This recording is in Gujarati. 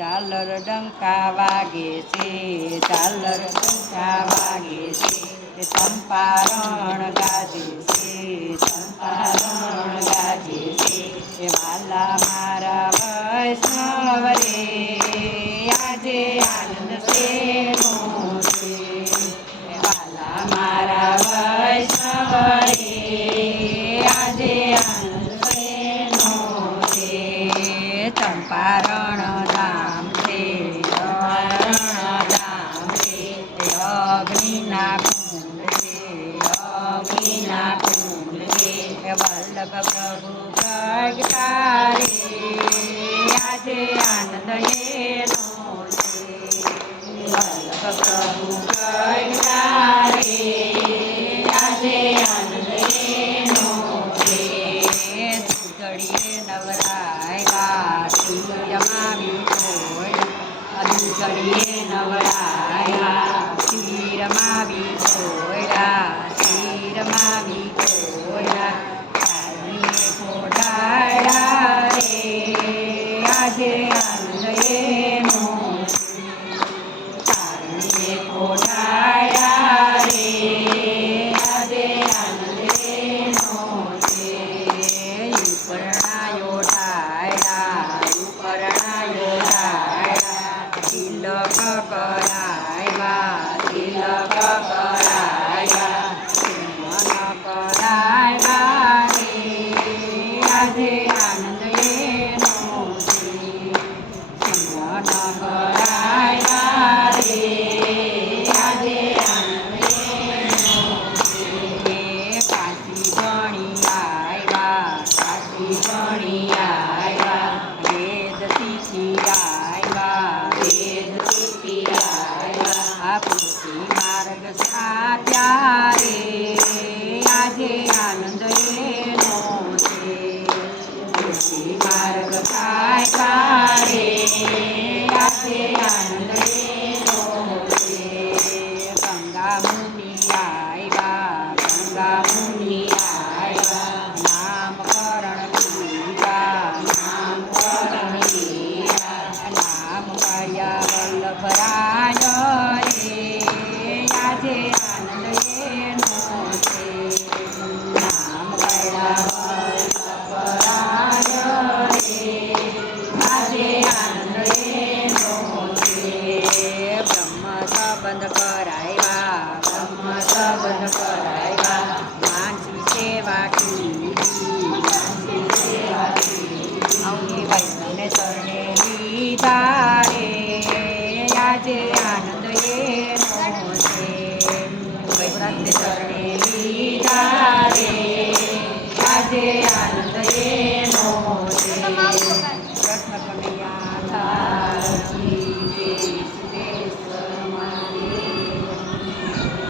ઝાલર ડંકા વાગે છે, ઝાલર ડંકા વાગે છે, ચંપારણ ગાજે છે, ચંપારણ ગાજે છે, એ વાલા મારા વૈષ્ણવ રે આજે આનંદ શેનો છે, એ વાલા મારા વૈષ્ણવ રે આજે આનંદ શેનો છે, ચંપારણ ધામ છે, ચંપારણ ધામ છે, અગ્નિના કુંડ છે, અગ્નિના કુંડ છે, વલ્લભ પ્રભુ પ્રગટા રે આજે આનંદ એનો છે, વલ્લભ પ્રભુ પ્રગટા રે આજે આનંદ એનો છે, દૂધડીએ નવરાયા ક્ષીરમાં વિખોડ્યા, દૂધડીએ નવરાયા ક્ષીરમાં વિખોડ્યા, ક્ષીરમાં વિખોડ્યા, ચાંદીએ પોઢાયા રે આજે આનંદ એનો છે, ચાંદીએ પોઢાયા રે આજે આનંદ એનો છે, ઉપરણાયો ઢાળ્યા, ઉપરણાયો ઢાળ્યા, તિલક કરાવ્યા, તિલક કરાવ્યા, મન કરાવ્યા રે આજે આનંદ એનો છે, મન કરાવ્યા રે આજે આનંદ એનો છે, કાશી ગણી આવ્યા, કાશી ગણી આવ્યા, વેદ શીખી આવ્યા, વેદ શીખી આવ્યા, આ પુરુષી માર્ગ સાધ્યા રે આજે આનંદ એનો છે, પુરુષી માર્ગ સાધ્યા રે આજે આનંદ